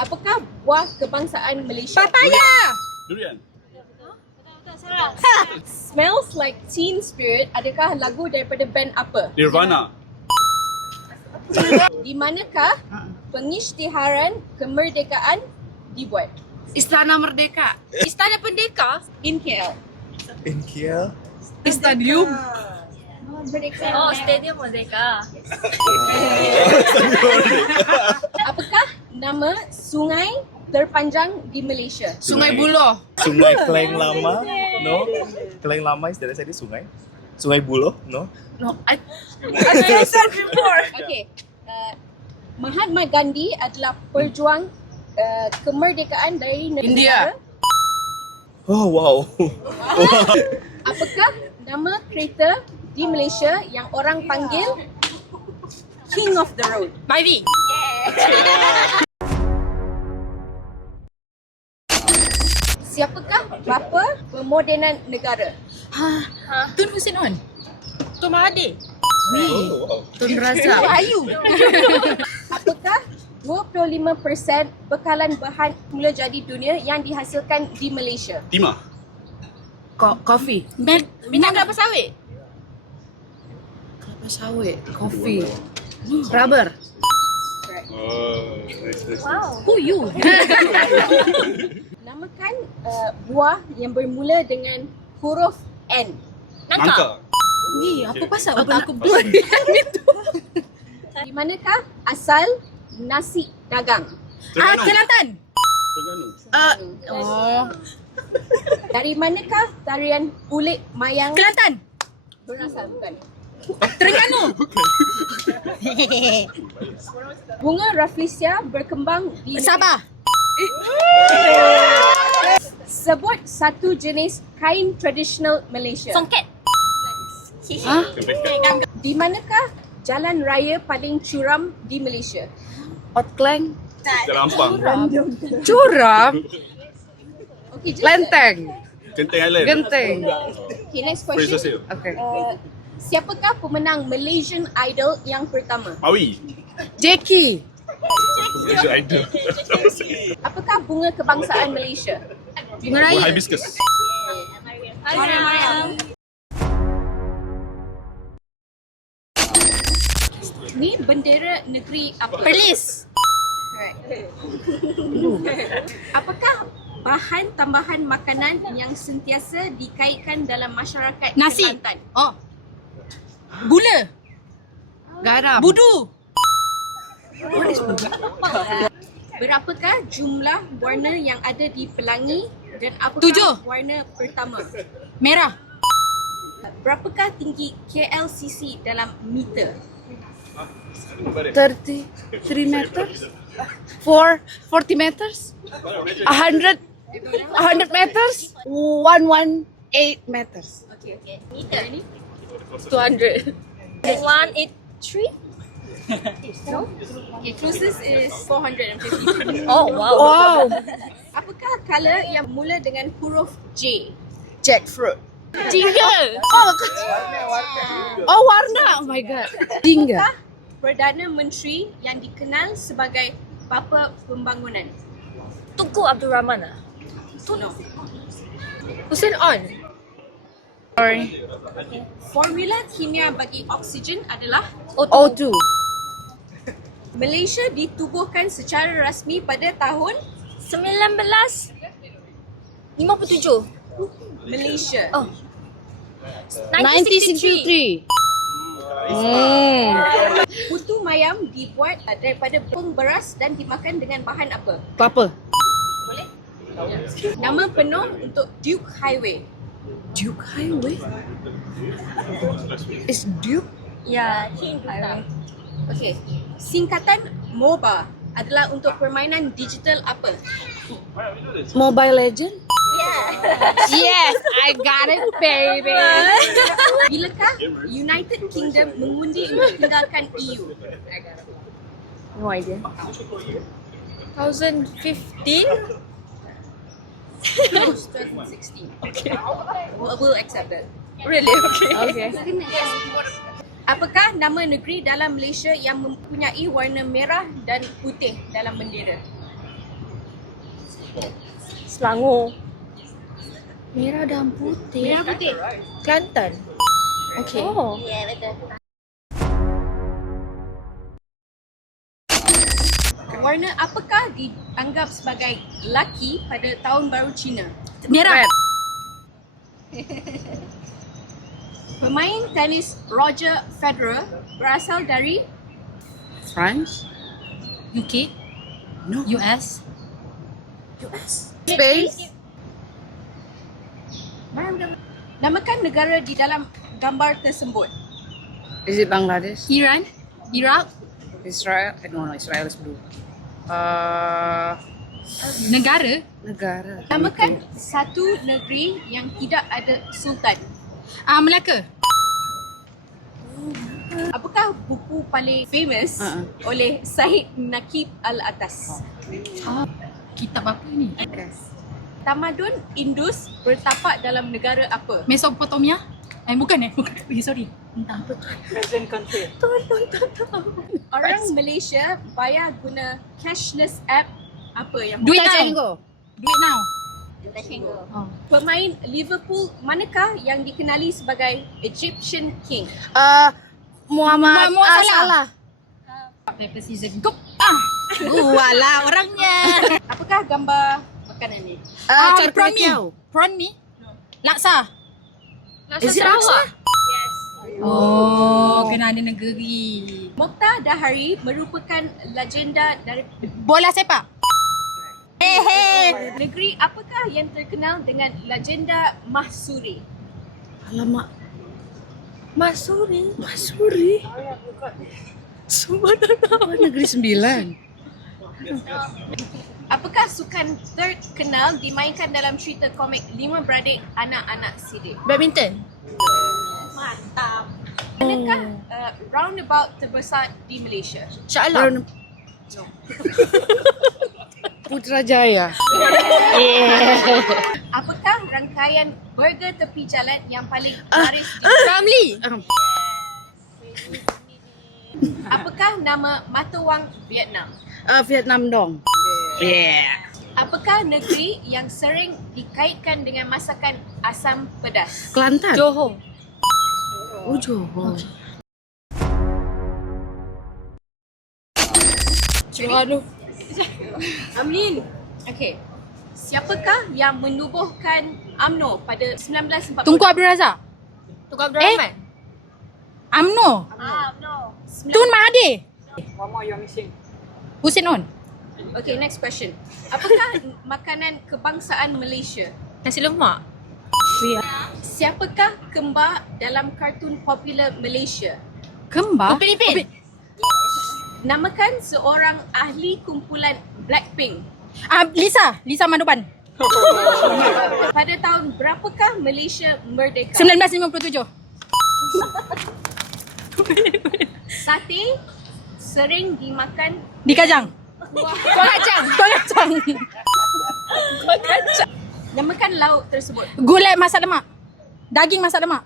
Apakah buah kebangsaan Malaysia? Papaya. Durian. Smells Like Teen Spirit adakah lagu daripada band apa? Nirvana. Di manakah pengisytiharan kemerdekaan dibuat? Istana Merdeka. Istana Pendeka. In KL. In KL? Stadium. Merdeka. Oh, Stadium Merdeka. Apakah nama sungai terpanjang di Malaysia? Sungai Buloh. Sungai Klang Lama? No? Klang Lama is dari tadi sungai? Sungai Buloh? No? No, I said before. Okey. Mahatma Gandhi adalah pejuang kemerdekaan dari negara. India. Oh wow. Apakah nama kereta di Malaysia yang orang panggil King of the Road? Myvi. Siapakah bapa pemodenan negara? Tun Hussein On. Tun Mahathir. Oh, wow. Tun Razak. Ayu. Apakah 25% bekalan bahan mula jadi dunia yang dihasilkan di Malaysia? Timah. Coffee. Minyak kelapa sawit. Kelapa sawit. Coffee. Rubber. Oh, nice. Who you? Namakan buah yang bermula dengan huruf N. Nangka. Ni apa pasal otak aku blur? Di manakah asal nasi dagang? Terengganu. Kelantan. Terengganu. Oh. Dari manakah tarian kulit mayang Kelantan. berasal? Bukan. Terengganu. Bunga Rafflesia berkembang di Sabah. Sebut satu jenis kain tradisional Malaysia. Songket. Ha? Di manakah jalan raya paling curam di Malaysia? Otkleng. Jalampang. Curam. Okey, just Lenteng. Genting Island. Genteng. Okay, next Fraser question. Sale. Okay. Siapakah pemenang Malaysian Idol yang pertama? Maui. Jackie. Malaysia Idol. Apakah bunga kebangsaan Malaysia? Bunga Buah Raya. hibiscus. Mariam. Ni bendera negeri apa? Perlis. Correct. Apakah bahan tambahan makanan yang sentiasa dikaitkan dalam masyarakat Nasi. Kelantan? Oh. Gula. Garam. Budu. Berapakah jumlah warna yang ada di pelangi dan apakah 7. warna pertama? Merah. Berapakah tinggi KLCC dalam meter? 33 meters. 40 meters. 100 meters. 118 meters. Okey. Meter ni? 200. 183. No? Okay, closest is 450. Oh, wow. Wow. Apakah color yang mula dengan huruf J? Jackfruit. Jingle. Oh, warna. Oh my god. Jingga. Apakah Perdana Menteri yang dikenal sebagai Bapa Pembangunan? Tunku Abdul Rahman ah. No. Hussein On. Sorry. Formula kimia bagi oksigen adalah O2. Malaysia ditubuhkan secara rasmi pada tahun 1957. Malaysia. Oh. 1963. 1963. Putu mayam dibuat daripada tepung beras dan dimakan dengan bahan apa? Kelapa. Boleh? Nama penuh untuk Duke Highway. Duke Highway? Is Duke? Ya, King Highway. Okey. Singkatan MOBA adalah untuk permainan digital apa? Mobile Legend? Yes, I got it, baby. Bilakah United Kingdom mengundi untuk tinggalkan EU? No idea. 2015? No, 2016. Okay. We'll accept that. Really? Okay. Okay. Apakah nama negeri dalam Malaysia yang mempunyai warna merah dan putih dalam bendera? Selangor. Merah dan putih. Merah putih. Kelantan. Okay. Oh. Ya, betul. Warna apakah dianggap sebagai laki pada Tahun Baru Cina? Merah. Pemain tenis Roger Federer berasal dari France. UK. No. US. Space. Namakan negara di dalam gambar tersebut. Is it Bangladesh? Iran. Iraq. Israel? No, Israel is blue. Negara. Negara. Namakan satu negeri yang tidak ada sultan. Melaka. Apakah buku paling famous oleh Syed Naqib Al-Atas? Kitab apa ni? Tamadun Indus bertapak dalam negara apa? Mesopotamia. Bukan. Sorry. Entah apa. Orang Malaysia bayar guna cashless app apa yang Duit now. Duit now. Pemain Liverpool manakah yang dikenali sebagai Egyptian King? Muhammad Salah. Paper scissors go. Walah orangnya. Apakah gambar makanan ni? Prawn mee. Prawn mee. Laksa. Is it laksa? Oh, kena ada negeri. Mokhtar Dahari merupakan legenda dari Bola sepak. negeri apakah yang terkenal dengan legenda Mahsuri? Alamak. Masuri. Sumpah tak tahu. Negeri Sembilan. Apakah sukan terkenal dimainkan dalam cerita komik Lima Beradik Anak-anak Sidik? Badminton. Mantap. Manakah roundabout terbesar di Malaysia? Shah Alam. Putrajaya. Apakah rangkaian burger tepi jalan yang paling laris di Ramli. Apakah nama mata wang Vietnam? Vietnam Dong. Apakah negeri yang sering dikaitkan dengan masakan asam pedas? Kelantan. Johor. Oh, Johor. Aduh. Amin. Okey. Siapakah yang menubuhkan UMNO pada 1940? Tunku Abdul Razak. Tunku Abdul Rahman. UMNO. UMNO. Tun Mahathir. Hussein On. Okay, next question. Apakah makanan kebangsaan Malaysia? Nasi lemak. Siapakah kembar dalam kartun popular Malaysia? Kembar. Upin Ipin. Namakan seorang ahli kumpulan Blackpink. Lisa Mandoban. Pada tahun berapakah Malaysia merdeka? 1957. Sate sering dimakan Di Kajang. kuah kacang. Namakan lauk tersebut. Gulai masak lemak. Daging masak lemak.